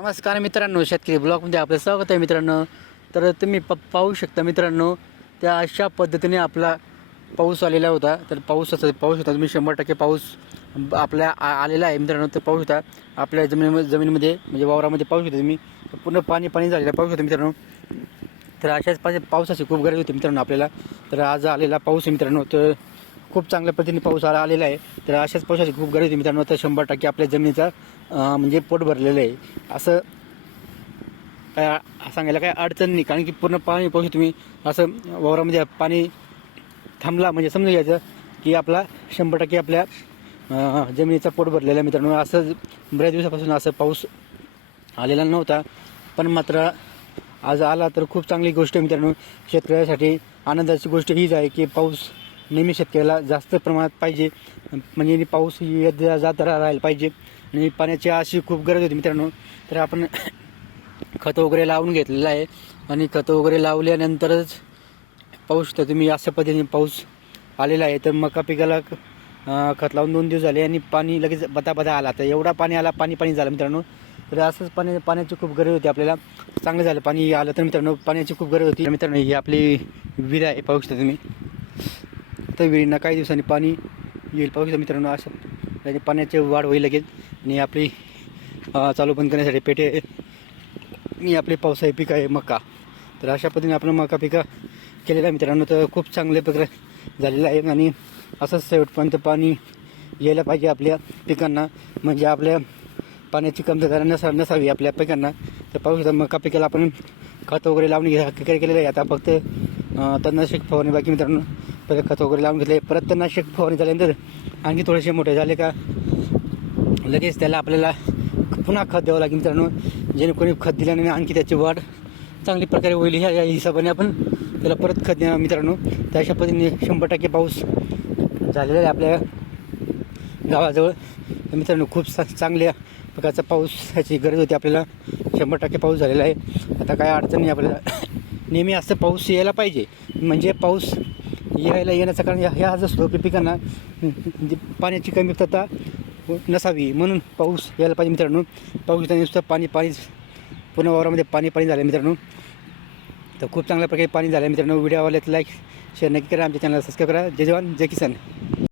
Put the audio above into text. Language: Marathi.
नमस्कार मित्रांनो, शेतकरी ब्लॉगमध्ये आपलं स्वागत आहे मित्रांनो. तर तुम्ही पाहू शकता मित्रांनो, त्या अशा पद्धतीने आपला पाऊस आलेला होता. तर पाऊस होता तुम्ही 100% पाऊस आपल्या आलेला आहे मित्रांनो. तर पाहू शकता आपल्या जमिनीमध्ये म्हणजे वावरामध्ये पाहू शकता तुम्ही पूर्ण पाणी झालेलं पाहू शकता मित्रांनो. तर अशाच पावसाची खूप गरज होती मित्रांनो आपल्याला. तर आज आलेला पाऊस आहे मित्रांनो, तर खूप चांगल्या पद्धतीने पाऊस आलेला आहे. तर अशाच पावसाची खूप गरज होती मित्रांनो. तर 100% आपल्या जमिनीचा म्हणजे पोट भरलेलं आहे असं काय सांगायला काय अडचण नाही. कारण की पूर्ण पाणी पाहू तुम्ही असं वावरामध्ये पाणी थांबला म्हणजे समजून घ्यायचं की आपला 100% आपल्या जमिनीचा पोट भरलेला आहे मित्रांनो. असं बऱ्याच दिवसापासून असं पाऊस आलेला नव्हता, पण मात्र आज आला तर खूप चांगली गोष्ट आहे मित्रांनो. शेतकऱ्यासाठी आनंदाची गोष्ट हीच आहे की पाऊस नेहमी शेतकऱ्याला जास्त प्रमाणात पाहिजे, म्हणजे पाऊस येत जात राहायला पाहिजे. आणि पाण्याची अशी खूप गरज होती मित्रांनो. तर आपण खतं वगैरे लावून घेतलेलं आहे आणि खतं वगैरे लावल्यानंतरच पाऊस तर तुम्ही अशा पद्धतीने पाऊस आलेला आहे. तर मका पिकाला खत लावून 2 दिवस झाले आणि पाणी लगेच बता आला. तर एवढा पाणी आला, पाणी झालं मित्रांनो. तर असंच पाण्याची खूप गरज होती आपल्याला. चांगलं झालं पाणी आलं तर मित्रांनो. पाण्याची खूखूप गरज होती मित्रांनो. ही आपली विहीर आहे पाहू शकता तुम्ही. तर विहिरींना काही दिवसांनी पाणी येईल पाहू शकता मित्रांनो. असं त्याची पाण्याची वाढ होईल लगेच. आणि आपली चालू बंद करण्यासाठी पेटे आणि आपले पावसाळी पीक आहे मका. तर अशा पद्धतीने आपण मका पिका केलेला आहे मित्रांनो. तर खूप चांगल्या प्रकारे झालेलं आहे आणि असंच शेवटपर्यंत पाणी यायला पाहिजे आपल्या पिकांना, म्हणजे आपल्या पाण्याची कमतरता नसावी आपल्या पिकांना. तर पाहू शकता मका पिकाला आपण खत वगैरे लावून केलेलं आहे. आता फक्त तणनाशक फवारणी बाकी मित्रांनो. पहिले खत वगैरे लावून घेतले, परत तणनाशक फवारणी झाल्यानंतर आणखी थोडेसे मोठे झाले का लगेच त्याला आपल्याला पुन्हा खत द्यावं लागेल मित्रांनो. जेणेकरून खत दिल्याने आणखी त्याची वाढ चांगली प्रकारे होईल. ह्या हिशोबाने आपण त्याला परत खत द्या मित्रांनो. तर अशा पद्धतीने 100% पाऊस झालेला आहे आपल्या गावाजवळ. तर मित्रांनो खूप चांगल्या प्रकारचा पाऊस ह्याची गरज होती आपल्याला. 100% पाऊस झालेला आहे. आता काय अडचण नाही आपल्याला. नेहमी असं पाऊस यायला पाहिजे, म्हणजे पाऊस येण्याचं कारण ह्याच असतो की पिकांना पाण्याची कमतरता नसावी, म्हणून पाऊस यायला पाहिजे मित्रांनो. पाऊस नुसतं पाणी पूर्ण वावरामध्ये पाणी झालं मित्रांनो. तर खूप चांगल्या प्रकारे पाणी झालं मित्रांनो. व्हिडिओ आवडले तर लाईक शेअर नक्की करा. आमच्या चॅनलला सबस्क्राईब करा. जय जवान जय किसान.